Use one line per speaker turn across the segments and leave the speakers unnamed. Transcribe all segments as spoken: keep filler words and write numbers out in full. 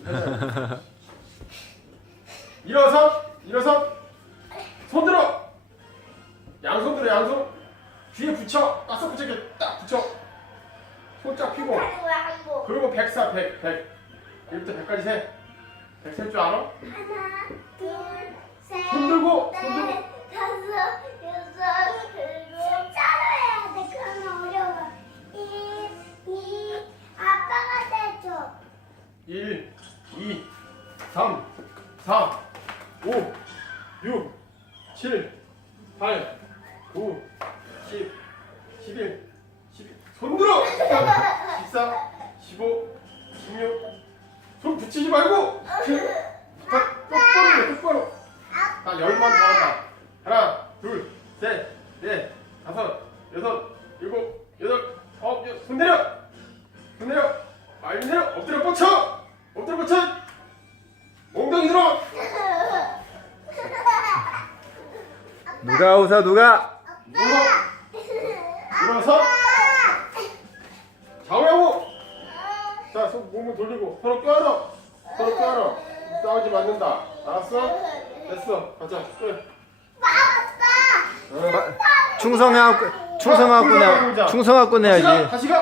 일어서, 일어서. 손 들어. 양손 들어, 양손. 귀에 붙여. 따서 붙여, 이렇게 딱 붙여. 손 쫙 펴고.
하는 거야, 한국.
그리고 백사, 백, 백. 일부터 백까지 세. 백 셀 줄 알아?
하나, 둘, 셋,
손 들고, 손 들고.
넷, 다섯, 여섯, 일곱. 숫자로 해야 돼. 그러면 어려워. 일, 이, 아빠가 대줘.
일, 이, 삼, 사, 오, 육, 칠, 팔, 구, 십, 십일, 십이. 손 들어! 십사, 십오, 십육. 손 붙이지 말고! 자, 똑바로 해, 똑바로. 딱 열만 더 한다. 하나, 둘, 셋, 넷, 다섯, 여섯, 일곱, 여덟, 아홉, 열. 손 내려! 손 내려! 빨리 내려! 엎드려 뻗쳐! 엎드려 뻗쳐! 엉덩이 들어!
누가 웃어 누가?
일어서! 일어서! 좌우하고! 자, 손 몸을 돌리고 서로 껴안아! 서로 껴안아! 싸우지 말는다. 알았어? 됐어. 가자. 끝. 어.
마- 충성하고 충성하고 내 충성하고
다시 가!
내야지.
다시 가!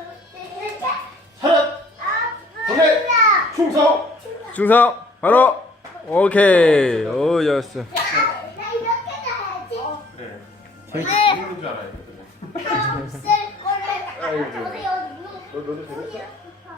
차렷! 정해! 충성!
충성 바로 오케이. 오 잘했어.
나 이렇게 가야지.
그래.
네.
재밌는 줄 알아, 이거.
없을 거를.
아이고.
저도 여기
너, 너도 재밌어?